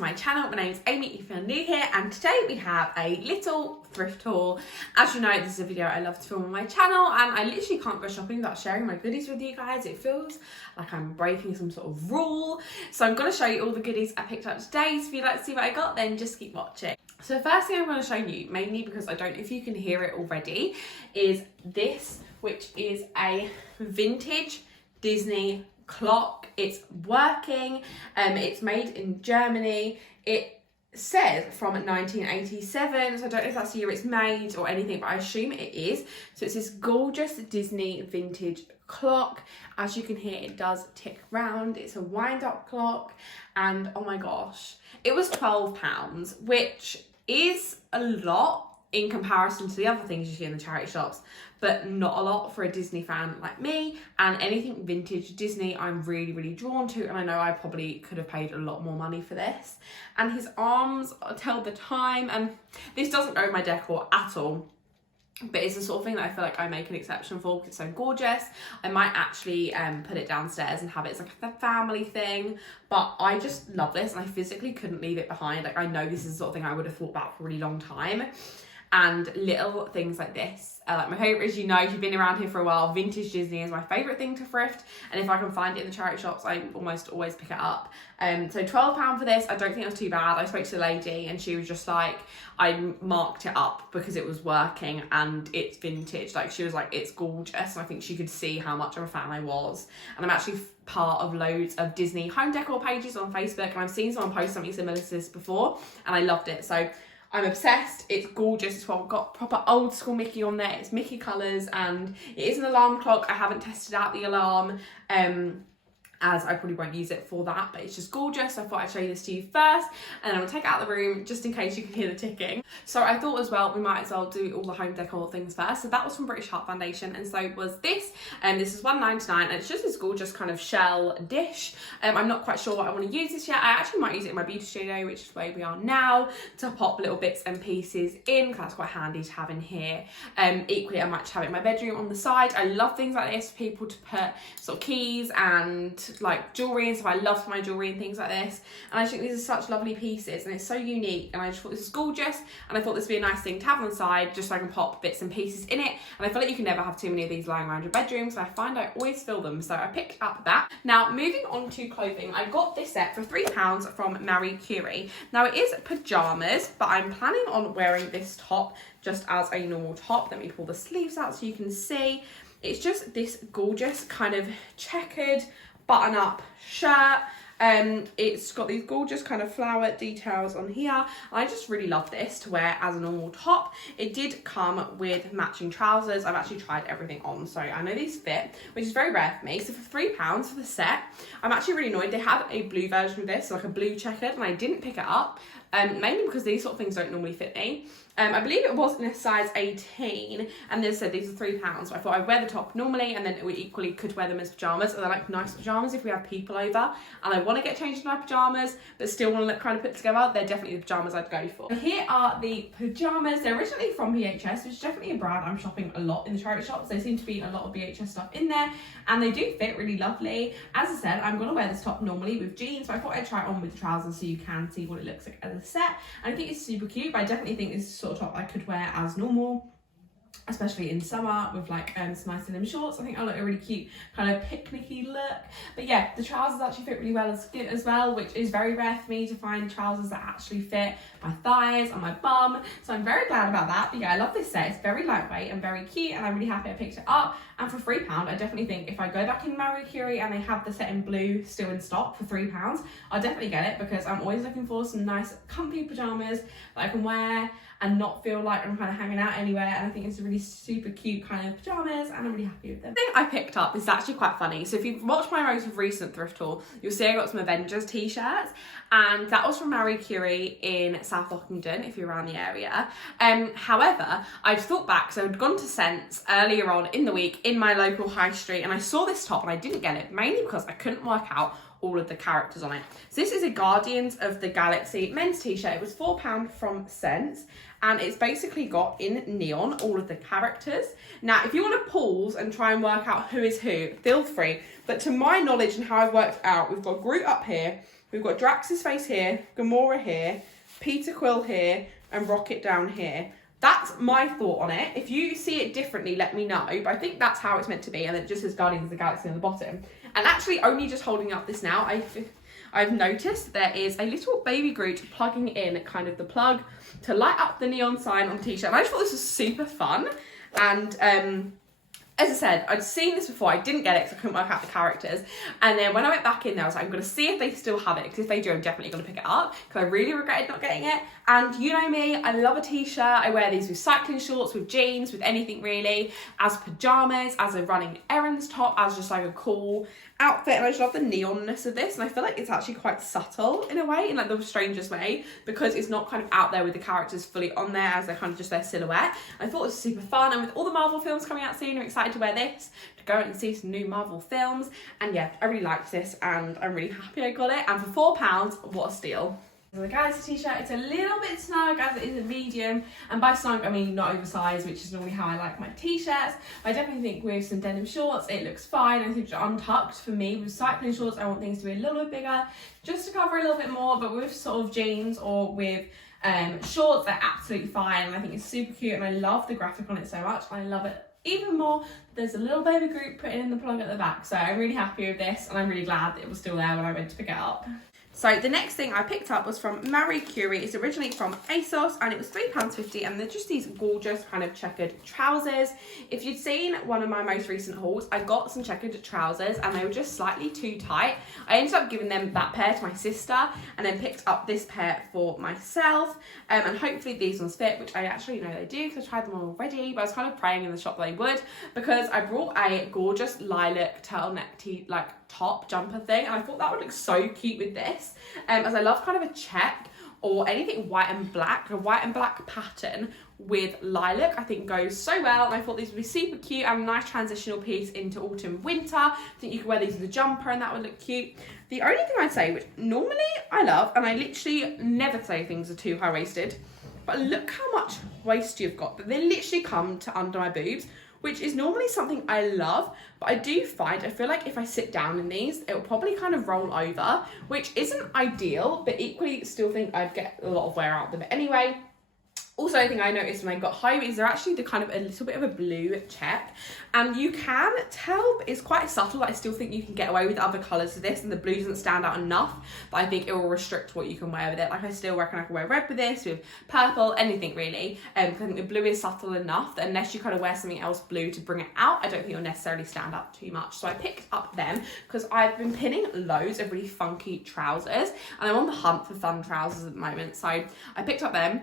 to my channel. My name's Amy if you're new here, and today we have a little thrift haul. As you know, this is a video I love to film on my channel, and I literally can't go shopping without sharing my goodies with you guys. It feels like I'm breaking some sort of rule. So I'm going to show you all the goodies I picked up today. So if you'd like to see what I got, then just keep watching. So the first thing I'm going to show you, mainly because I don't know if you can hear it already, is this, which is a vintage Disney clock. It's working. It's made in Germany. It says from 1987, so I don't know if that's the year it's made or anything, but I assume it is. So it's this gorgeous Disney vintage clock. As you can hear, it does tick round. It's a wind-up clock, and oh my gosh, it was £12, which is a lot in comparison to the other things you see in the charity shops, but not a lot for a Disney fan like me. And anything vintage Disney I'm really drawn to, and I know I probably could have paid a lot more money for this. And his arms tell the time, and this doesn't go with my decor at all, but it's the sort of thing that I feel like I make an exception for because it's so gorgeous. I might actually put it downstairs and have it as like a family thing, but I just love this and I physically couldn't leave it behind. Like, I know this is the sort of thing I would have thought about for a really long time. And little things like this are like my favourite. As you know, if you've been around here for a while, vintage Disney is my favourite thing to thrift, and if I can find it in the charity shops, I almost always pick it up. So £12 for this, I don't think it was too bad. I spoke to the lady and she was just like, I marked it up because it was working and it's vintage. Like, she was like, it's gorgeous, and I think she could see how much of a fan I was. And I'm actually part of loads of Disney home decor pages on Facebook, and I've seen someone post something similar to this before and I loved it. So I'm obsessed. It's gorgeous. It's got proper old school Mickey on there. It's Mickey colours, and it is an alarm clock. I haven't tested out the alarm, as I probably won't use it for that, but it's just gorgeous. So I thought I'd show you this to you first, and then I'm gonna take it out of the room just in case you can hear the ticking. So I thought as well, we might as well do all the home decor things first. So that was from British Heart Foundation, and so was this. This is £1.99, and it's just this gorgeous kind of shell dish. I'm not quite sure what I want to use this yet. I actually might use it in my beauty studio, which is where we are now, to pop little bits and pieces in, because that's quite handy to have in here. Equally, I might just have it in my bedroom on the side. I love things like this for people to put sort of keys and like jewelry and stuff. I love my jewelry and things like this, and I think these are such lovely pieces, and it's so unique, and I just thought this is gorgeous, and I thought this would be a nice thing to have on the side just so I can pop bits and pieces in it. And I feel like you can never have too many of these lying around your bedroom, so I find I always fill them. So I picked up that. Now, moving on to clothing, I got this set for £3 from Marie Curie. Now, it is pyjamas, but I'm planning on wearing this top just as a normal top. Let me pull the sleeves out so you can see. It's just this gorgeous kind of checkered button-up shirt. It's got these gorgeous kind of flower details on here. I just really love this to wear as a normal top. It did come with matching trousers. I've actually tried everything on, so I know these fit, which is very rare for me. So for £3 for the set, I'm actually really annoyed. They had a blue version of this, like a blue checkered, and I didn't pick it up, mainly because these sort of things don't normally fit me. I believe it was in a size 18, and they said these are £3. So I thought I'd wear the top normally, and then we equally could wear them as pyjamas. And they're like nice pyjamas if we have people over and I want to get changed in my pyjamas but still want to look kind of put together. They're definitely the pyjamas I'd go for. And here are the pyjamas. They're originally from BHS, which is definitely a brand I'm shopping a lot in the charity shops. There seem to be a lot of BHS stuff in there, and they do fit really lovely. As I said, I'm going to wear this top normally with jeans, so I thought I'd try it on with the trousers so you can see what it looks like as a set. And I think it's super cute, but I definitely think this is sort of top I could wear as normal, especially in summer with like some nice denim shorts. I think I'll look a really cute kind of picnicky look. But yeah, the trousers actually fit really well as well, which is very rare for me to find trousers that actually fit my thighs and my bum. So I'm very glad about that. But yeah, I love this set. It's very lightweight and very cute, and I'm really happy I picked it up. And for £3, I definitely think if I go back in Marie Curie and they have the set in blue still in stock for £3, I'll definitely get it, because I'm always looking for some nice comfy pyjamas that I can wear and not feel like I'm kind of hanging out anywhere. And I think it's a really super cute kind of pyjamas, and I'm really happy with them. The thing I picked up is actually quite funny. So if you've watched my most recent thrift haul, you'll see I got some Avengers t-shirts, and that was from Marie Curie in South Lockington, if you're around the area. However, I've thought back, so I'd gone to Sense earlier on in the week in my local high street, and I saw this top and I didn't get it, mainly because I couldn't work out all of the characters on it. So this is a Guardians of the Galaxy men's t-shirt. It was £4 from Sense, and it's basically got in neon all of the characters. Now, if you want to pause and try and work out who is who, feel free. But to my knowledge and how I've worked out, we've got Groot up here, we've got Drax's face here, Gamora here, Peter Quill here, and Rocket down here. That's my thought on it. If you see it differently, let me know. But I think that's how it's meant to be. And it just says Guardians of the Galaxy on the bottom. And actually, only just holding up this now, I've noticed there is a little baby Groot plugging in kind of the plug to light up the neon sign on the t-shirt. And I just thought this was super fun. And as I said, I'd seen this before. I didn't get it because I couldn't work out the characters. And then when I went back in there, I was like, I'm going to see if they still have it. Because if they do, I'm definitely going to pick it up. Because I really regretted not getting it. And you know me, I love a t-shirt. I wear these with cycling shorts, with jeans, with anything really. As pyjamas, as a running errands top, as just like a cool outfit. And I just love the neonness of this. And I feel like it's actually quite subtle in a way, in like the strangest way. Because it's not kind of out there with the characters fully on there as they're kind of just their silhouette. I thought it was super fun. And with all the Marvel films coming out soon, I'm excited to wear this, to go and see some new Marvel films. And yeah, I really liked this and I'm really happy I got it. And for £4, what a steal. So the Galaxy t-shirt, it's a little bit snug as it is a medium, and by snug I mean not oversized, which is normally how I like my t-shirts. I definitely think with some denim shorts it looks fine. I think it's untucked for me. With cycling shorts I want things to be a little bit bigger just to cover a little bit more, but with sort of jeans or with shorts they're absolutely fine. And I think it's super cute and I love the graphic on it so much. I love it even more. There's a little baby Groot put in the plug at the back, so I'm really happy with this and I'm really glad that it was still there when I went to pick it up. So the next thing I picked up was from Marie Curie. It's originally from ASOS and it was £3.50, and they're just these gorgeous kind of checkered trousers. If you'd seen one of my most recent hauls, I got some checkered trousers and they were just slightly too tight. I ended up giving them that pair to my sister and then picked up this pair for myself. And hopefully these ones fit, which I actually know they do because I tried them on already, but I was kind of praying in the shop they would, because I brought a gorgeous lilac turtleneck top jumper thing, and I thought that would look so cute with this, as I love kind of a check or anything white and black, a white and black pattern with lilac I think goes so well, and I thought these would be super cute and a nice transitional piece into autumn winter. I think you could wear these with a jumper and that would look cute. The only thing I'd say, which normally I love, and I literally never say things are too high-waisted, but look how much waist you've got, but they literally come to under my boobs, which is normally something I love, but I do find, I feel like if I sit down in these, it will probably kind of roll over, which isn't ideal, but equally still think I'd get a lot of wear out of them anyway. Also, I think I noticed when I got home is they're actually the kind of a little bit of a blue check, and you can tell, but it's quite subtle. I still think you can get away with other colours of this, and the blue doesn't stand out enough, but I think it will restrict what you can wear with it. Like I still reckon I can wear red with this, with purple, anything really. I think the blue is subtle enough that unless you kind of wear something else blue to bring it out, I don't think it'll necessarily stand out too much. So I picked up them because I've been pinning loads of really funky trousers, and I'm on the hunt for fun trousers at the moment. So I picked up them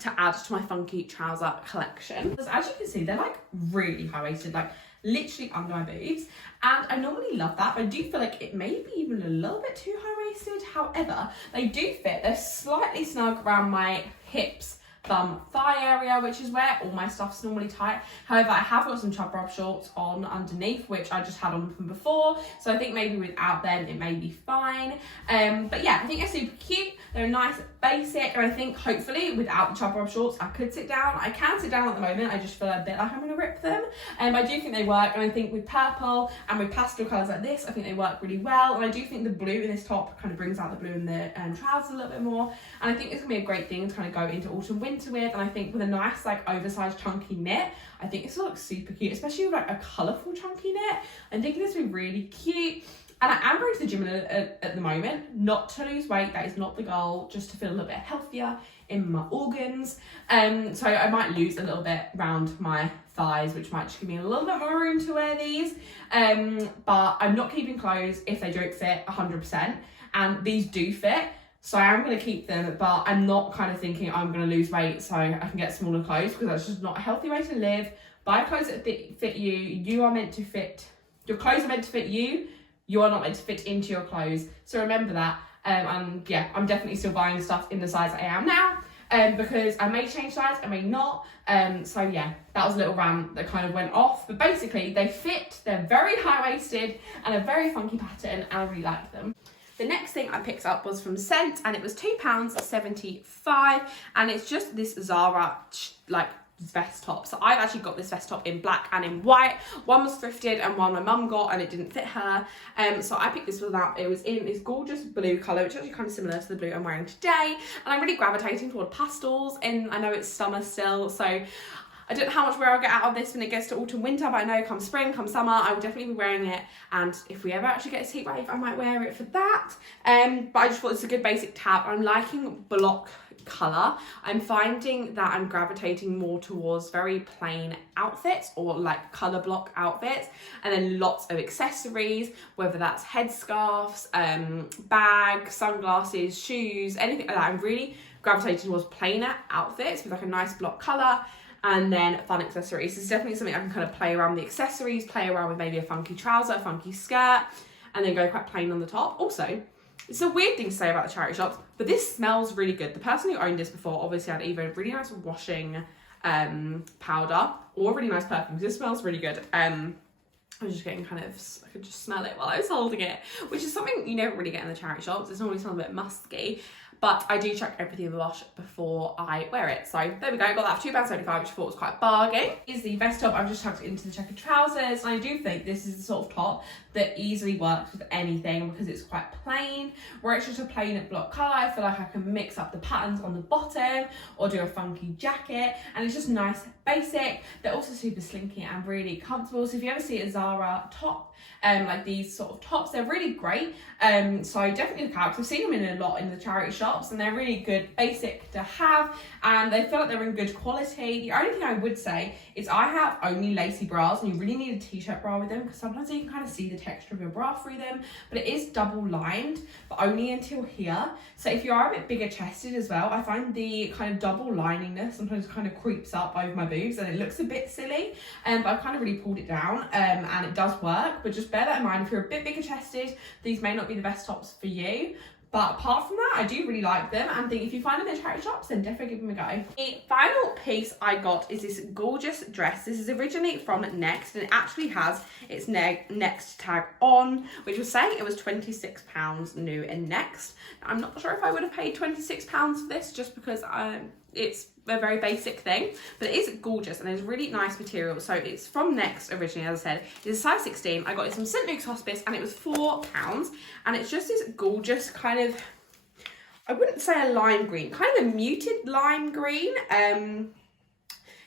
to add to my funky trouser collection. Because as you can see, they're like really high-waisted, like literally under my boobs, and I normally love that, but I do feel like it may be even a little bit too high-waisted. However, they do fit. They're slightly snug around my hips, bum, thigh area, which is where all my stuff's normally tight. However, I have got some chub rub shorts on underneath, which I just had on from before, so I think maybe without them it may be fine. But yeah, I think they're super cute. They're a nice basic, and I think hopefully without the chub rub shorts I could sit down. I can sit down at the moment, I just feel a bit like I'm gonna rip them, and I do think they work. And I think with purple and with pastel colours like this, I think they work really well. And I do think the blue in this top kind of brings out the blue in the trousers a little bit more, and I think it's gonna be a great thing to kind of go into autumn winter with. And I think with a nice like oversized chunky knit, I think this will look super cute, especially with like a colourful chunky knit. I think this will be really cute. And I am going to the gym at the moment, not to lose weight, that is not the goal, just to feel a little bit healthier in my organs. So I might lose a little bit around my thighs, which might just give me a little bit more room to wear these. But I'm not keeping clothes if they don't fit 100%, and these do fit. So I am going to keep them, but I'm not kind of thinking I'm going to lose weight so I can get smaller clothes, because that's just not a healthy way to live. Buy clothes that fit you. You are meant to fit, your clothes are meant to fit you. You are not meant to fit into your clothes. So remember that. And yeah, I'm definitely still buying stuff in the size I am now, because I may change size, I may not. So yeah, that was a little rant that kind of went off. But basically they fit, they're very high-waisted and a very funky pattern, and I really like them. The next thing I picked up was from Scent, and it was £2.75, and it's just this Zara like vest top. So I've actually got this vest top in black and in white. One was thrifted and one my mum got, and it didn't fit her. So I picked this one up. It was in this gorgeous blue colour, which is actually kind of similar to the blue I'm wearing today. And I'm really gravitating toward pastels, and I know it's summer still, so I don't know how much wear I'll get out of this when it gets to autumn, winter, but I know come spring, come summer, I will definitely be wearing it. And if we ever actually get a heat wave, I might wear it for that. But I just thought it's a good basic tab. I'm liking block colour. I'm finding that I'm gravitating more towards very plain outfits, or like colour block outfits, and then lots of accessories, whether that's headscarves, bags, sunglasses, shoes, anything like that. I'm really gravitating towards plainer outfits with like a nice block colour, and then fun accessories. It's definitely something I can kind of play around with the accessories, play around with maybe a funky trouser, a funky skirt, and then go quite plain on the top. Also, it's a weird thing to say about the charity shops, but this smells really good. The person who owned this before obviously had either a really nice washing powder or a really nice perfume. This smells really good. I was just getting kind of, I could just smell it while I was holding it, which is something you never really get in the charity shops. It's normally something a bit musky, but I do check everything in the wash before I wear it. So there we go, got that for £2.75, which I thought was quite a bargain. Is the vest top. I've just tucked it into the checkered trousers, and I do think this is the sort of top that easily works with anything because it's quite plain. Where it's just a plain block colour, I feel like I can mix up the patterns on the bottom or do a funky jacket, and it's just nice, basic. They're also super slinky and really comfortable. So if you ever see a Zara top, like these sort of tops, they're really great. So definitely look out, because I've seen them in a lot in the charity shops, and they're really good, basic to have, and they feel like they're in good quality. The only thing I would say is I have only lacy bras, and you really need a t-shirt bra with them, because sometimes you can kind of see the texture of your bra through them, but it is double lined, but only until here. So if you are a bit bigger chested as well, I find the kind of double liningness sometimes kind of creeps up over my boobs, and it looks a bit silly, but I've kind of really pulled it down, and it does work. But just bear that in mind, if you're a bit bigger chested, these may not be the best tops for you. But apart from that, I do really like them, and think if you find them in charity shops, then definitely give them a go. The final piece I got is this gorgeous dress. This is originally from Next, and it actually has its Next tag on, which was saying it was £26 new in Next. Now, I'm not sure if I would have paid £26 for this, just because it's a very basic thing, but it is gorgeous and it's really nice material. So it's from Next originally, as I said. It's a size 16. I got it from St Luke's Hospice, and it was £4, and it's just this gorgeous kind of, I wouldn't say a lime green, kind of a muted lime green.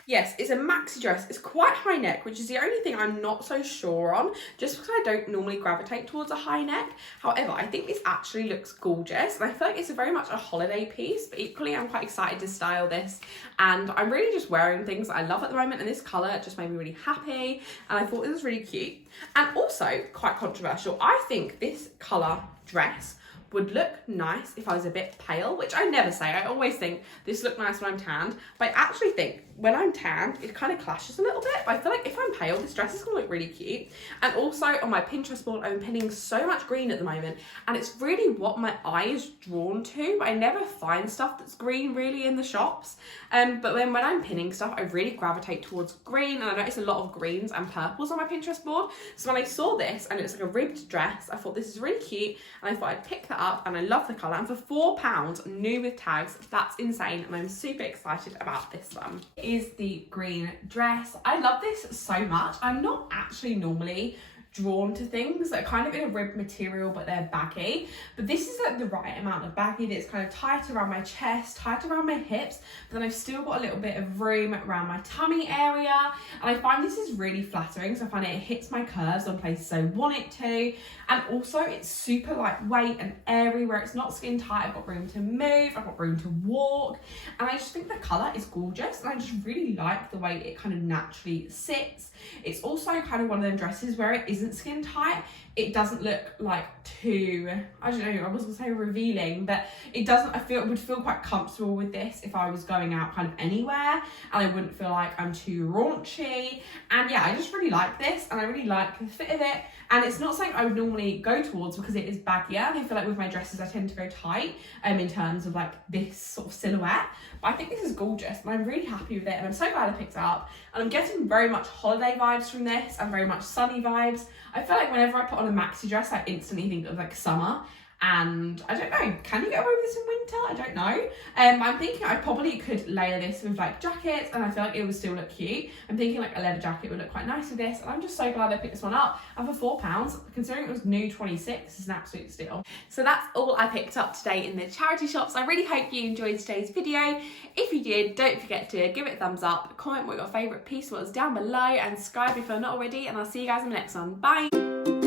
Yes, it's a maxi dress. It's quite high neck, which is the only thing I'm not so sure on, just because I don't normally gravitate towards a high neck. However, I think this actually looks gorgeous, and I feel like it's very much a holiday piece, but equally I'm quite excited to style this, and I'm really just wearing things that I love at the moment, and this colour just made me really happy, and I thought it was really cute. And also, quite controversial, I think this colour dress would look nice if I was a bit pale, which I never say. I always think this look nice when I'm tanned, but I actually think when I'm tanned, it kind of clashes a little bit. But I feel like if I'm pale, this dress is gonna look really cute. And also on my Pinterest board, I'm pinning so much green at the moment, and it's really what my eye is drawn to. I never find stuff that's green really in the shops. But when I'm pinning stuff, I really gravitate towards green, and I notice a lot of greens and purples on my Pinterest board. So when I saw this and it was like a ribbed dress, I thought this is really cute, and I thought I'd pick that up, and I love the colour. And for £4 new with tags, that's insane, and I'm super excited about this one. It is the green dress. I love this so much. I'm not actually normally drawn to things that are kind of in a rib material but they're baggy, but this is like the right amount of baggy that's kind of tight around my chest, tight around my hips, but then I've still got a little bit of room around my tummy area, and I find this is really flattering. So I find it hits my curves on places I want it to, and also it's super lightweight and airy where it's not skin tight. I've got room to move, I've got room to walk, and I just think the colour is gorgeous, and I just really like the way it kind of naturally sits. It's also kind of one of them dresses where it isn't skin tight. It doesn't look like too, I don't know, I wasn't gonna say revealing, but it doesn't, I would feel quite comfortable with this if I was going out kind of anywhere, and I wouldn't feel like I'm too raunchy. And yeah, I just really like this, and I really like the fit of it, and it's not something I would normally go towards because it is baggier, and I feel like with my dresses I tend to go tight in terms of like this sort of silhouette, but I think this is gorgeous, and I'm really happy with it, and I'm so glad I picked it up, and I'm getting very much holiday vibes from this, and very much sunny vibes. I feel like whenever I put on a maxi dress, I instantly think of like summer, and I don't know, can you get away with this in winter? I don't know. I'm thinking I probably could layer this with like jackets, and I feel like it would still look cute. I'm thinking like a leather jacket would look quite nice with this, and I'm just so glad I picked this one up. And for £4, considering it was new 26, is an absolute steal. So that's all I picked up today in the charity shops. I really hope you enjoyed today's video. If you did, don't forget to give it a thumbs up, comment what your favourite piece was down below, and subscribe if you're not already, and I'll see you guys in the next one. Bye!